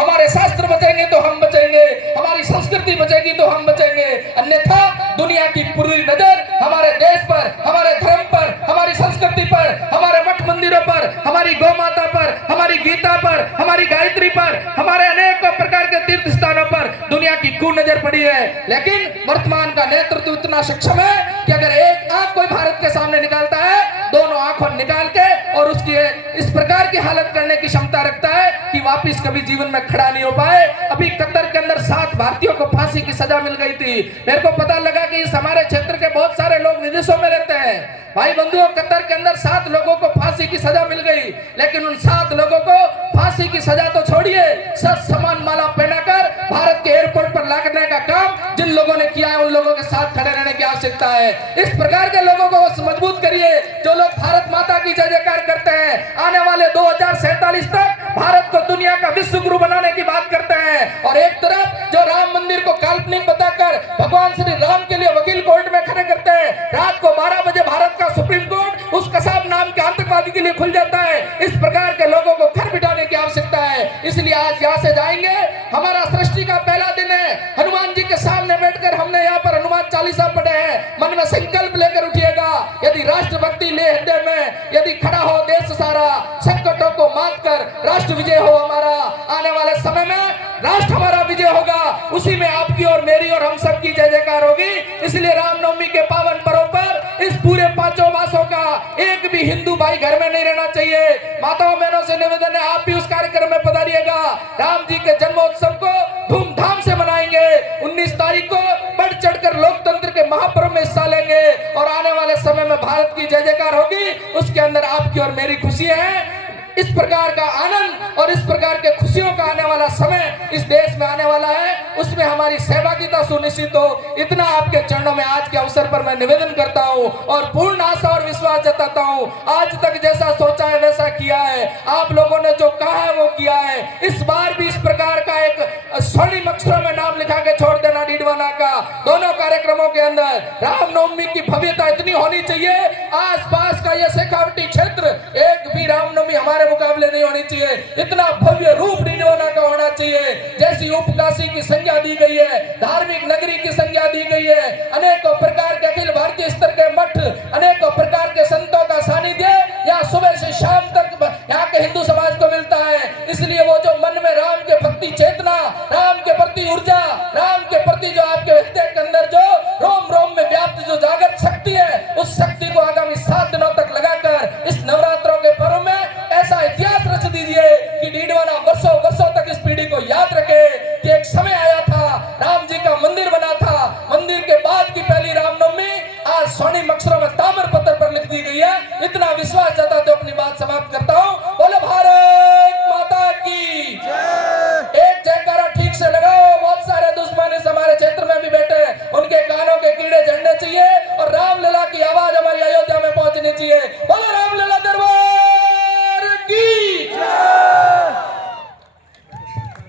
हमारे शास्त्र बचेंगे तो हम बचेंगे, हमारी संस्कृति बचेगी तो हम बचेंगे, अन्यथा दुनिया की पूरी नजर हमारे देश पर, हमारे धर्म पर, हमारी संस्कृति पर, हमारे मठ मंदिरों पर, हमारी गौ माता पर, हमारी गीता पर, हमारी गायत्री पर, हमारे अनेक प्रकार के तीर्थ स्थानों पर दुनिया की कुनजर पड़ी है। लेकिन वर्तमान का नेतृत्व इतना सक्षम है कि अगर एक आंख कोई भारत के सामने निकालता है, दोनों आंखों निकाल के और उसकी इस प्रकार की हालत करने की क्षमता रखता है कि वापिस कभी जीवन में खड़ा नहीं हो पाए। अभी कतर के अंदर 7 भारतीयों को फांसी की सजा मिल गई थी। मेरे को पता लगा कि इस हमारे क्षेत्र के बहुत सारे लोग विदेशों में रहते हैं। भाई बंधुओं, कतर के अंदर 7 लोगों को फांसी की सजा मिल गई, लेकिन उन 7 लोगों को फांसी की सजा तो छोड़िए, सच समान माला पहनाकर भारत के एयरपोर्ट पर लाने का काम जिन लोगों ने किया है, उन लोगों के साथ खड़े रहने की आवश्यकता है। इस प्रकार के लोगों को मजबूत करिए जो लोग भारत माता की जय जयकार करते हैं। आने वाले 2047 तक भारत को दुनिया का विश्व गुरु बनाने की बात करते हैं, और एक तरफ जो राम मंदिर को काल्पनिक बताकर भगवान श्री राम के लिए वकील कोर्ट में खड़े करते हैं, रात को 12 बजे भारत का सुप्रीम कोर्ट उस कसाब नाम के आतंकवादी के लिए खुल जाता है। इस प्रकार के लोगों को घर बिठाने की आवश्यकता है। इसलिए आज यहाँ से जाएंगे, हमारा सृष्टि का पहला दिन है। हनुमान जी के सामने बैठकर हमने यहाँ पर हनुमान चालीसा पढ़े हैं। मन में संकल्प लेकर उठिएगा, यदि राष्ट्रभक्ति ले हृदय में, यदि खड़ा हो देश सारा, संकटों को मात कर राष्ट्र विजय हो हमारा। आने वाले समय में राष्ट्र हमारा विजय होगा, उसी में आपकी और मेरी और हम सब की जय जयकार होगी। इसलिए रामनवमी के पावन पर्व पर इस पूरे 5 मासों का एक भी हिंदू भाई घर में नहीं रहना चाहिए। माताओं बहनों से निवेदन है, आप भी उस कार्यक्रम में पधारिएगा। राम जी के जन्मोत्सव को धूमधाम से मनाएंगे। 19 तारीख को बढ़ चढ़कर लोकतंत्र के महापर्व में हिस्सा लेंगे, और आने वाले समय में भारत की जय जयकार होगी। उसके अंदर आपकी और मेरी खुशी है। इस प्रकार का आनंद और इस प्रकार के खुशियों का आने वाला समय इस देश में आने वाला है, उसमें हमारी सहभागिता सुनिश्चित हो। इतना आपके चरणों में आज के अवसर पर मैं निवेदन करता हूं और पूर्ण आशा और विश्वास जताता हूं। आज तक जैसा सोचा है वैसा किया है, आप लोगों ने जो कहा है वो किया है। इस बार भी इस प्रकार का एक स्वर्णिम अक्षरों में नाम लिखा के छोड़ देना डीडवाना का। दोनों कार्यक्रमों के अंदर रामनवमी की भव्यता इतनी होनी चाहिए, आसपास का यह शेखावटी क्षेत्र एक भी रामनवमी हमारे मुकाबले नहीं होनी चाहिए। इतना भव्य रूप डीडवाना का होना चाहिए। जैसी उपकाशी की संज्ञा दी गई है, धार्मिक नगरी की संज्ञा दी गई है, अनेकों प्रकार के अखिल भारतीय स्तर के मठ, अनेकों प्रकार के संतों का सानिध्य यहाँ सुबह से शाम तक यहाँ के हिंदू समाज को मिलता है। इसलिए वो जो मन में राम के भक्ति चेतना, राम के प्रति ऊर्जा, राम के प्रति जो आपके हृदय के अंदर जो रोम रोम में व्याप्त जो जागृत शक्ति है, उस शक्ति को आगामी 7 दिनों तक लगाकर इस नवरात्रों के पर्व में ऐसा इतिहास रच दीजिए कि डीडवाना वर्षों वर्षों तक इस पीढ़ी को याद रखे कि एक समय आया था, राम जी का मंदिर बना था, मंदिर के बाद की पहली रामनवमी आज स्वर्णिम अक्षरों में ताम्र पत्र पर लिख दी गई है। इतना विश्वास जताते अपनी बात समाप्त करता हूं।